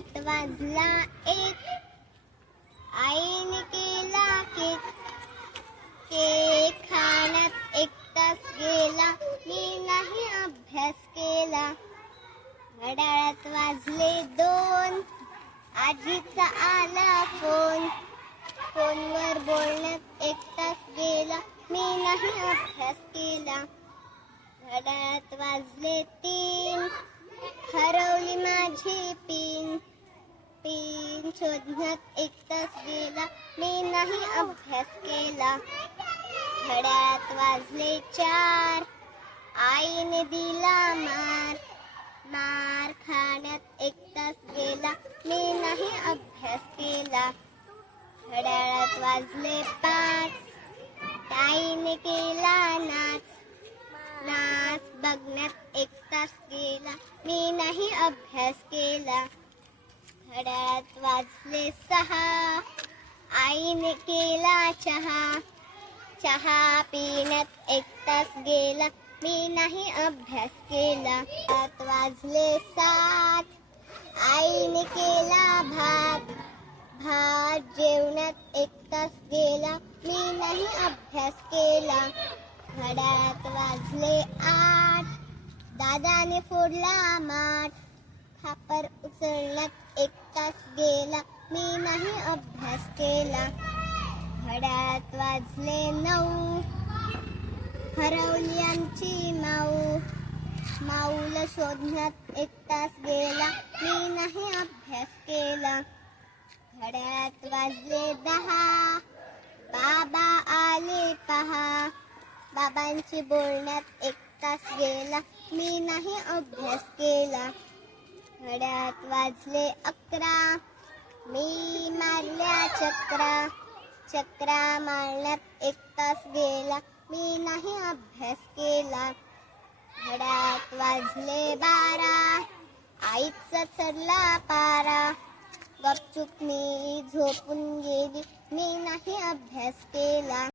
घड्याळात वाजला एक, आईने केला केक. केक खाण्यात 1 तास गेला, मी नाही अभ्यास केला. घड्याळात वाजले 2, आजीचा आला फोन. फोनवर बोलण्यात 1 तास गेला, मी नाही अभ्यास केला. घड्याळात वाजले 3, हरवली माझी पिन. पिन शोधण्यात 1 तास गेला, मी नाही अभ्यास केला. घड्याळात वाजले 4, आईने दिला मार. मार खाण्यात 1 तास गेला, मी नाही अभ्यास केला. घड्याळात वाजले 5, ताईने केला नाच. नाच बघण्यात 1 तास गेला, मी नाही अभ्यास केला. घड्याळात वाजले 6, आईने केला चहा. चहा पिण्यात 1 तास गेला, मी नाही अभ्यास केला. घड्याळात वाजले 7, आईने केला भात. भात जेवण्यात 1 तास गेला, मी नाही अभ्यास केला. घड्याळात वाजले 8, दादाने फोडला माठ. खापर उचलण्यात 1 तास गेला, मी नाही अभ्यास केला. घड्याळात वाजले 9, हरवली आमची माऊ. माऊला शोधण्यात 1 तास गेला, मी नाही अभ्यास केला. घड्याळात वाजले 10, बाबा आले पहा. बाबांची बोलण्यात 1 तास गेला, मी नाही अभ्यास केला. घड्याळात वाजले 11, मी मारल्या चक्रा. चक्रा मारण्यात 1 तास गेला, मी नाही अभ्यास केला. घड्याळात वाजले 12, आईचा चढला पारा. गपचूप मी झोपून गेली, मी नाही अभ्यास केला.